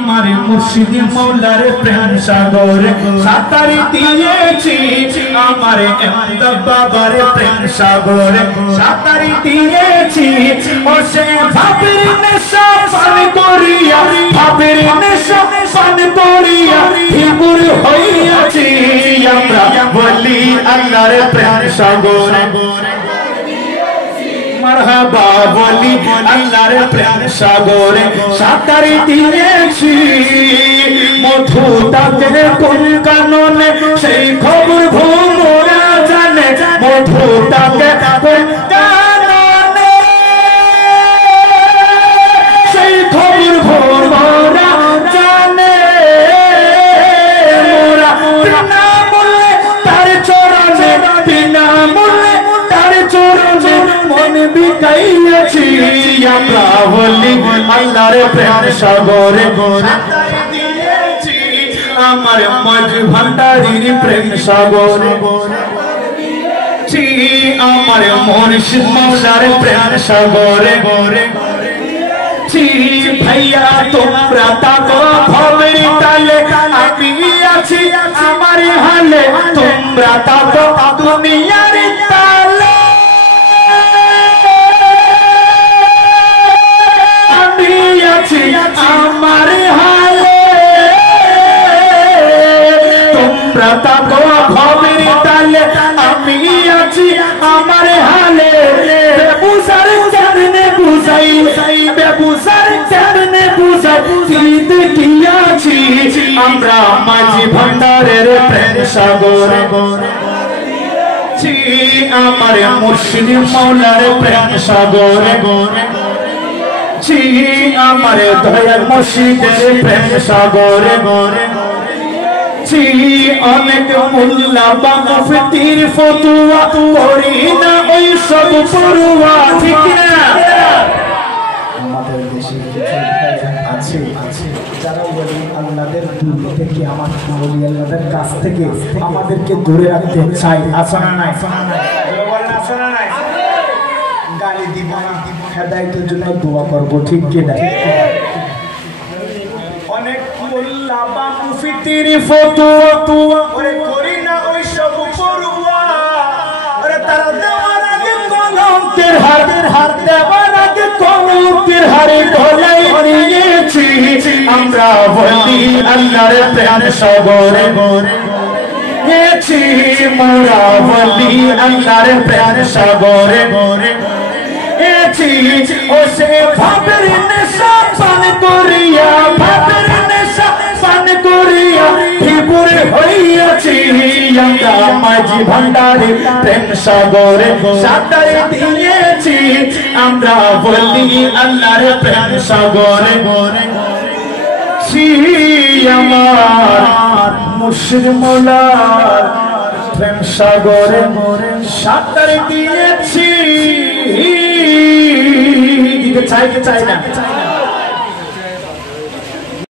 আমার মুর্শিদ মৌলার প্রেম সাগরে সাঁতার দিয়েছি আমার এমদাদ বাবার প্রেম সাগরে সাঁতার দিয়েছি ও সে ভাবের নেশা পান করিয়া ভাবের নেশা পান করিয়া বিভোর হইয়াছি আমরা বলি আল্লাহর প্রেম সাগরে মারহাবা বলি আল্লাহর প্রেম সাগরে সাঁতার দিয়েছি মধুটাকে কোন কাননে সেই খবর ভোমরা জানে মধুটাকে কোন কাননে সেই খবর ভোমরা জানে মোরা বিনা মূল্যে তার চরণে বিনা মূল্যে তার চরণে মন বিকাইয়াছি আমরা বলি আল্লাহর প্রেম সাগরে আমার মজ ভান্ডারীর প্রেম সাগরে আমার মুর্শিদ মৌলার প্রেম সাগরে ভাইয়া তোমরা তাকো ভবের তালে আমি আছি আমার হালে তোমরা তাকো দুনিয়ার তালে আমি আছি আমার হালে তোমরা তাকো ভবের তালে আমি আছি আমার হালে বেবুসার চাঁদনে বুঝাই বেবুসার চাঁদনে বুঝাই ঈদ কিয়াছি আমরা মাঝি ভান্ডারের প্রেম সাগরে আমার মুর্শিদ মৌলার প্রেম সাগরে আমার দয়াল মুর্শিদের প্রেম সাগরে অনেক মোল্লা বা মুফতির ফতুয়া করি না ওই সব পড়ুয়া ঠিক না আমাদের দেশে আছে যারা ওলি আল্লাহদের দূর থেকে আমার ওলি আল্লাহদের কাছ থেকে আমাদেরকে দূরে রাখতে চাই আসনা নাই গালি দিব না হেদায়েতের জন্য দোয়া করব ঠিক কি না অনেক মোল্লা বা মুফতির ফতুয়া ওরে করি না ওই সব পড়ুয়া ওরে তারা দেওয়ার আগে কলমের হার দেওয়ার আগে কলমের হারে ঢলাই নিয়েছি আমরা বলি আল্লাহর প্রেম সাগরে গেছি মোরা বলি আল্লাহর প্রেম সাগরে গেছি ও সে ভাবের নেশা পান করিয়া ভাবের নেশা পান করিয়া বিভোর হইয়াছি আমরা মাঝি ভান্ডারে প্রেম সাগরে সাঁতার দিয়েছি আমরা বলি আল্লাহর প্রেম সাগরে আমার মুর্শিদ মৌলার প্রেম সাগরে সাঁতার দিয়েছি চাই না